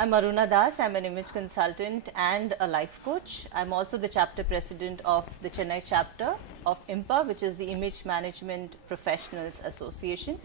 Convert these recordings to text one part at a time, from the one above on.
I'm Aruna Das. I'm an image consultant and a life coach. I'm also the chapter president of the Chennai chapter of IMPA, which is the Image Management Professionals Association.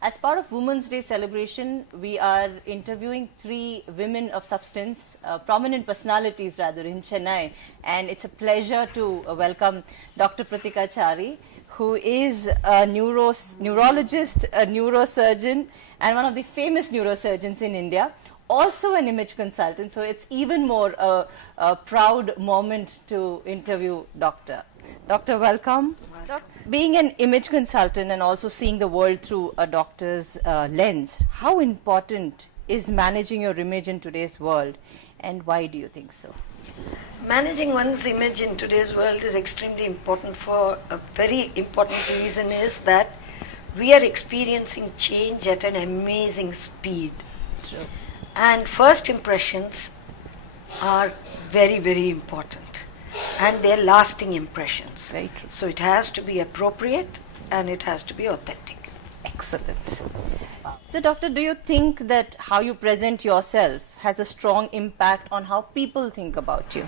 As part of Women's Day celebration, we are interviewing 3 women of substance, prominent personalities rather, in Chennai. And it's a pleasure to welcome Dr.Prithika Chary, who is a neurologist, a neurosurgeon, and one of the famous neurosurgeons in India. Also an image consultant, so it's even more a proud moment to interview Doctor. Doctor, welcome. Being an image consultant and also seeing the world through a doctor's lens, how important is managing your image in today's world, and why do you think so? Managing one's image in today's world is extremely important for a very important reason is that we are experiencing change at an amazing speed. True. And first impressions are very, very important, and they're lasting impressions. Very true. So it has to be appropriate and it has to be authentic. Excellent. So, Doctor, do you think that how you present yourself has a strong impact on how people think about you?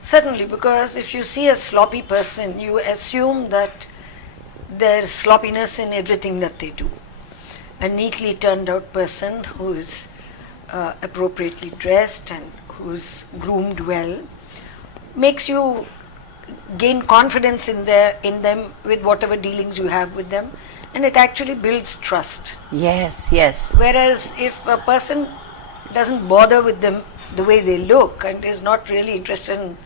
Certainly, because if you see a sloppy person, you assume that there's sloppiness in everything that they do. A neatly turned out person who is appropriately dressed and who's groomed well makes you gain confidence in them with whatever dealings you have with them, and it actually builds trust. Yes, yes. Whereas if a person doesn't bother with them the way they look and is not really interested in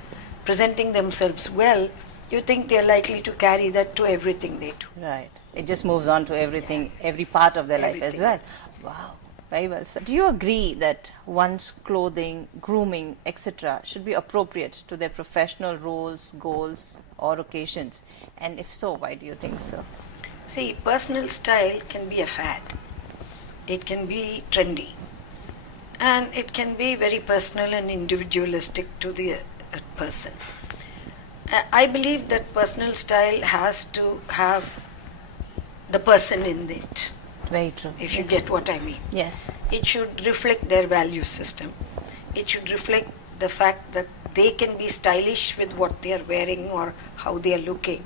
presenting themselves well, you think they're likely to carry that to everything they do. Right. It just moves on to everything, every part of their life as well. Else. Wow. Very well said. Do you agree that one's clothing, grooming, etc. should be appropriate to their professional roles, goals, or occasions? And if so, why do you think so? See, personal style can be a fad. It can be trendy. And it can be very personal and individualistic to the person. I believe that personal style has to have the person in it. Very true. If you get what I mean. Yes. It should reflect their value system. It should reflect the fact that they can be stylish with what they are wearing or how they are looking.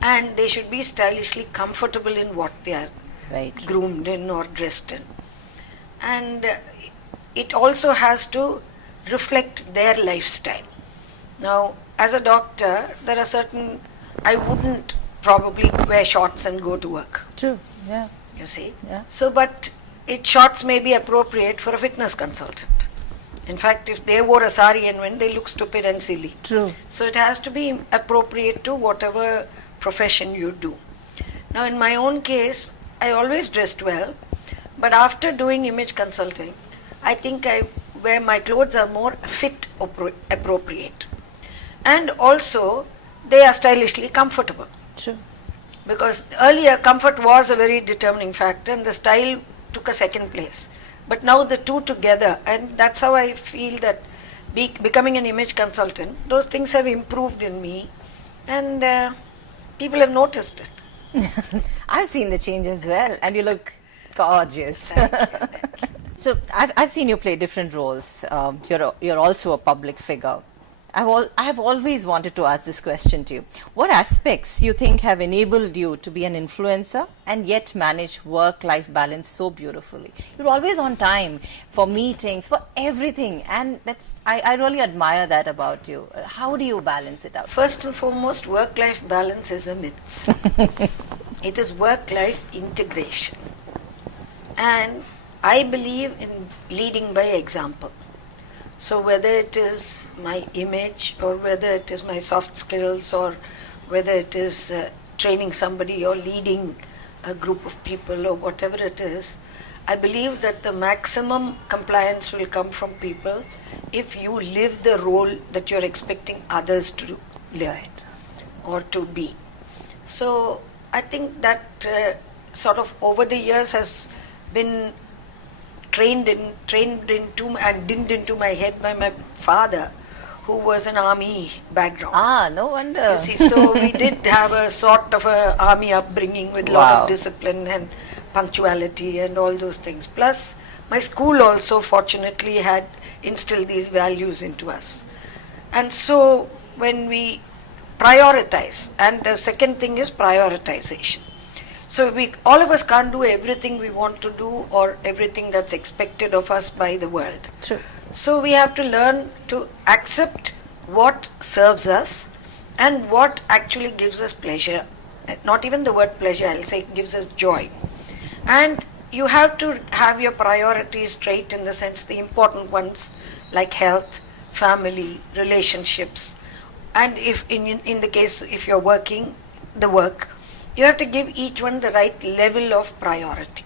And they should be stylishly comfortable in what they are groomed in or dressed in. And it also has to reflect their lifestyle. Now, as a doctor, there are certain, I wouldn't probably wear shorts and go to work. True. Yeah. You see? Yeah. So, but shorts may be appropriate for a fitness consultant. In fact, if they wore a sari and went, they look stupid and silly. True. So it has to be appropriate to whatever profession you do. Now, in my own case, I always dressed well, but after doing image consulting, I think where my clothes are more fit appropriate. And also, they are stylishly comfortable. True. Because earlier comfort was a very determining factor and the style took a second place. But now the two together, and that's how I feel that becoming an image consultant, those things have improved in me and people have noticed it. I've seen the change as well, and you look gorgeous. Thank you. So I've seen you play different roles. You're also a public figure. I have always wanted to ask this question to you. What aspects you think have enabled you to be an influencer and yet manage work-life balance so beautifully? You're always on time for meetings, for everything, and I really admire that about you. How do you balance it out? First and foremost, work-life balance is a myth. It is work-life integration. And I believe in leading by example. So whether it is my image or whether it is my soft skills or whether it is training somebody or leading a group of people or whatever it is, I believe that the maximum compliance will come from people if you live the role that you're expecting others to live or to be. So I think that sort of over the years has been trained into my head by my father, who was an army background. Ah, no wonder. You see, so we did have a sort of a army upbringing with a lot of discipline and punctuality and all those things. Plus, My school also fortunately had instilled these values into us. And so when we prioritize, and the second thing is prioritization. So all of us can't do everything we want to do or everything that's expected of us by the world. True. So we have to learn to accept what serves us and what actually gives us pleasure. Not even the word pleasure, I'll say gives us joy. And you have to have your priorities straight, in the sense the important ones like health, family, relationships, and if in the case if you're working, the work, you have to give each one the right level of priority.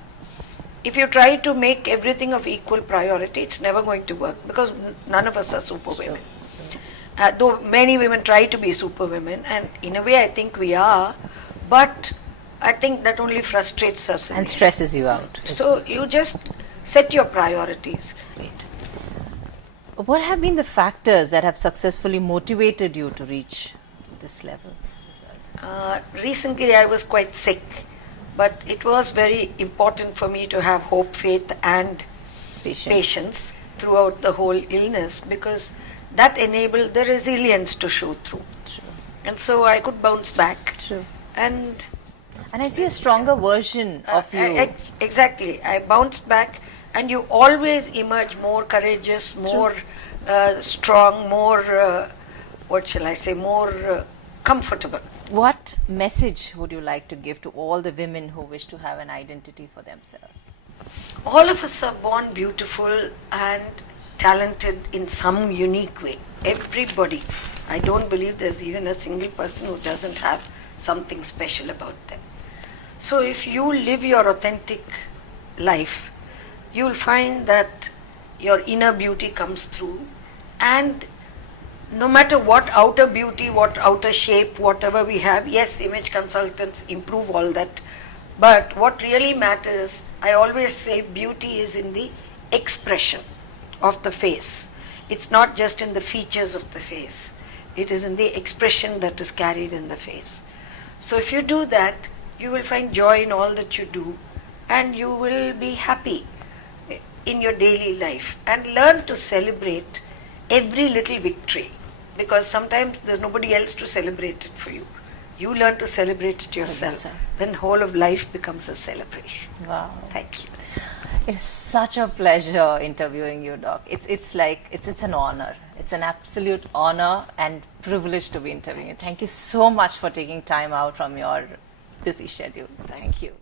If you try to make everything of equal priority, it's never going to work, because none of us are superwomen. Though many women try to be superwomen, and in a way I think we are, but I think that only frustrates us and stresses you out. So you just set your priorities. What have been the factors that have successfully motivated you to reach this level? Recently I was quite sick, but it was very important for me to have hope, faith and patience throughout the whole illness, because that enabled the resilience to show through. True. And so I could bounce back. True. And I see a stronger version of you. Exactly. I bounced back, and you always emerge more courageous, more strong, more, more comfortable. What message would you like to give to all the women who wish to have an identity for themselves? All of us are born beautiful and talented in some unique way. Everybody. I don't believe there's even a single person who doesn't have something special about them. So if you live your authentic life, you'll find that your inner beauty comes through, and no matter what outer beauty, what outer shape, whatever we have, yes, image consultants improve all that, but what really matters, I always say, beauty is in the expression of the face. It's not just in the features of the face. It is in the expression that is carried in the face. So if you do that, you will find joy in all that you do, and you will be happy in your daily life, and learn to celebrate every little victory, because sometimes there's nobody else to celebrate it for you. You learn to celebrate it yourself. Then whole of life becomes a celebration. Wow. Thank you. It's such a pleasure interviewing you, Doc. It's an honor. It's an absolute honor and privilege to be interviewing you. Thank you so much for taking time out from your busy schedule. Thank you.